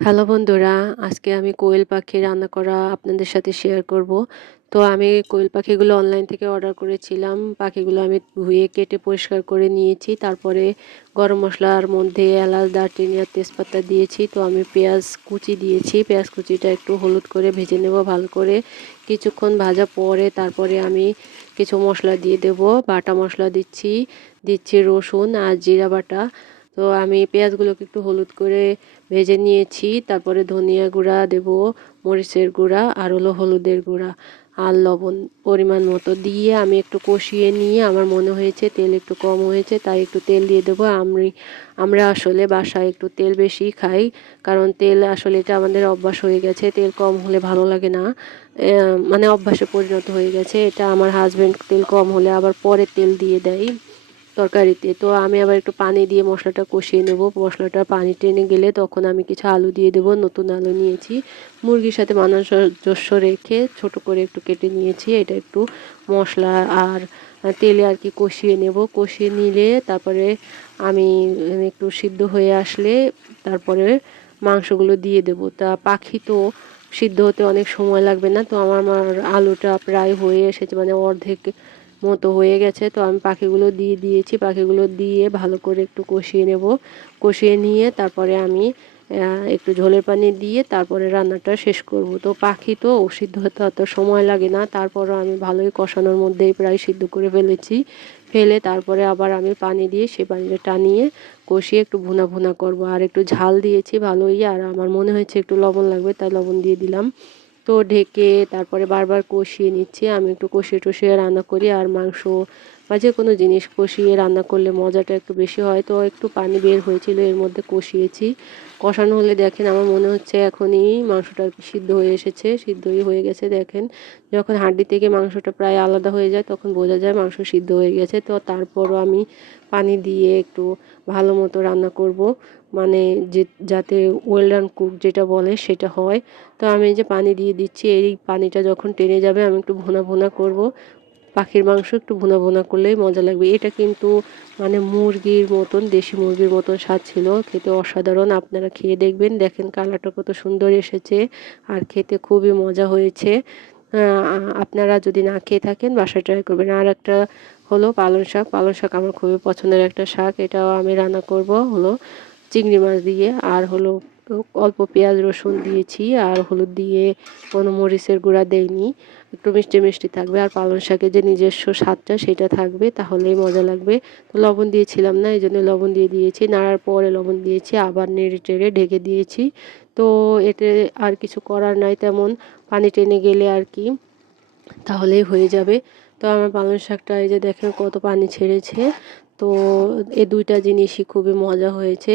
Hello বন্ধুরা, আজকে আমি কোয়েল পাখি রান্না করা আপনাদের সাথে শেয়ার করব। তো আমি কোয়েল পাখিগুলো অনলাইন থেকে অর্ডার করেছিলাম। পাখিগুলো আমি ধুয়ে কেটে পরিষ্কার করে নিয়েছি। তারপরে গরম মশলার মধ্যে এলাচ, দারচিনি আর তেজপাতা দিয়েছি। তো আমি পেঁয়াজ কুচি দিয়েছি। পেঁয়াজ কুচিটা একটু হলুদ করে ভেজে নেব ভালো করে। কিছুক্ষণ ভাজা পরে তারপরে আমি কিছু মশলা দিয়ে দেব। বাটা মশলা দিচ্ছি দিচ্ছি রসুন আর জিরা বাটা। তো আমি পেঁয়াজগুলোকে একটু হলুদ করে ভেজে নিয়েছি। তারপরে ধনিয়া গুঁড়া দেব, মরিচের গুঁড়া, আর হলো হলুদের গুঁড়া আর লবণ পরিমাণ মতো দিয়ে আমি একটু কষিয়ে নিয়ে আমার মনে হয়েছে তেল একটু কম হয়েছে, তাই একটু তেল দিয়ে দেবো। আমি, আমরা আসলে বাসায় একটু তেল বেশি খাই, কারণ তেল আসলে এটা আমাদের অভ্যাস হয়ে গেছে। তেল কম হলে ভালো লাগে না মানে অভ্যাসে পরিণত হয়ে গেছে। এটা আমার হাজব্যান্ড তেল কম হলে আবার পরে তেল দিয়ে দেয়। তরকারিতে। তো আমি আবার একটু পানি দিয়ে মশলাটা কষিয়ে নেব। মশলাটা পানি টেনে গেলে তখন আমি কিছু আলু দিয়ে দেবো, নতুন আলু নিয়েছি। মুরগির সাথে মানাজস্য রেখে ছোট করে একটু কেটে নিয়েছি। এটা একটু মশলা আর তেলে আর কি কষিয়ে নেব। কষিয়ে নিলে তারপরে আমি একটু সিদ্ধ হয়ে আসলে তারপরে মাংসগুলো দিয়ে দেব। তা পাখি তো সিদ্ধ হতে অনেক সময় লাগবে না। তো আমার আলুটা প্রায় হয়ে এসেছে মানে অর্ধেক মতো হয়ে গেছে, তো আমি পাখিগুলো দিয়ে দিয়েছি। পাখিগুলো দিয়ে ভালো করে একটু কষিয়ে নেব। কষিয়ে নিয়ে তারপরে আমি একটু ঝোলের পানি দিয়ে তারপরে রান্নাটা শেষ করব। তো পাখি তো সিদ্ধ হতে অত সময় লাগে না, তারপরও আমি ভালোই কষানোর মধ্যেই প্রায় সিদ্ধ করে ফেলেছি। ফেলে তারপরে আবার আমি পানি দিয়ে সে পানিটা টানিয়ে কষিয়ে একটু ভুনা ভুনা করব। আর একটু ঝাল দিয়েছি ভালোই, আর আমার মনে হয়েছে একটু লবণ লাগবে, তাই লবণ দিয়ে দিলাম। তো ঢেকে তারপরে বারবার কষিয়ে নিচ্ছি। আমি একটু কষিয়ে টষিয়ে রান্না করি আর মাংস বা যে কোনো জিনিস কষিয়ে রান্না করলে মজাটা একটু বেশি হয়। তো একটু পানি বের হয়েছিল, এর মধ্যে কষিয়েছি। কষানো হলে দেখেন আমার মনে হচ্ছে এখনই মাংসটা সিদ্ধ হয়ে এসেছে, সিদ্ধই হয়ে গেছে। দেখেন যখন হাড্ডি থেকে মাংসটা প্রায় আলাদা হয়ে যায়, তখন বোঝা যায় মাংস সিদ্ধ হয়ে গেছে। তো তারপরও আমি পানি দিয়ে একটু ভালো মতো রান্না করব। মানে যে, যাতে ওয়েল রান কুক যেটা বলে সেটা হয়। তো আমি যে পানি দিয়ে দিচ্ছি, এই পানিটা যখন টেনে যাবে আমি একটু ভুনা ভোনা করব। পাখির মাংস একটু ভুনা ভুনা করলেই মজা লাগবে। এটা কিন্তু মানে মুরগির মতন, দেশি মুরগির মতন স্বাদ ছিল। খেতে অসাধারণ। আপনারা খেয়ে দেখবেন। দেখেন কালারটা কত সুন্দর এসেছে আর খেতে খুবই মজা হয়েছে। আপনারা যদি না খেয়ে থাকেন বাসায় ট্রাই করবেন। আর একটা হলো পালং শাক। পালং শাক আমার খুবই পছন্দের একটা শাক। এটাও আমি রান্না করব হলো চিংড়ি মাছ দিয়ে। আর হলো অল্প পেঁয়াজ, রসুন দিয়েছি আর হলুদ দিয়ে কোনো মরিচের গুঁড়া দেয়নি একটু মিষ্টি মিষ্টি থাকবে আর পালং শাকের যে নিজস্ব স্বাদটা সেটা থাকবে, তাহলেই মজা লাগবে। তো লবণ দিয়েছিলাম না এই জন্য লবণ দিয়ে দিয়েছি। নাড়ার পরে লবণ দিয়েছি, আবার নেড়ে টেড়ে ঢেকে দিয়েছি। তো এতে আর কিছু করার নাই তেমন, পানি টেনে গেলে আর কি, তাহলেই হয়ে যাবে। তো আমার পালং শাকটা এই যে দেখেন কত পানি ছেড়েছে। তো এ দুইটা জিনিসই খুবই মজা হয়েছে।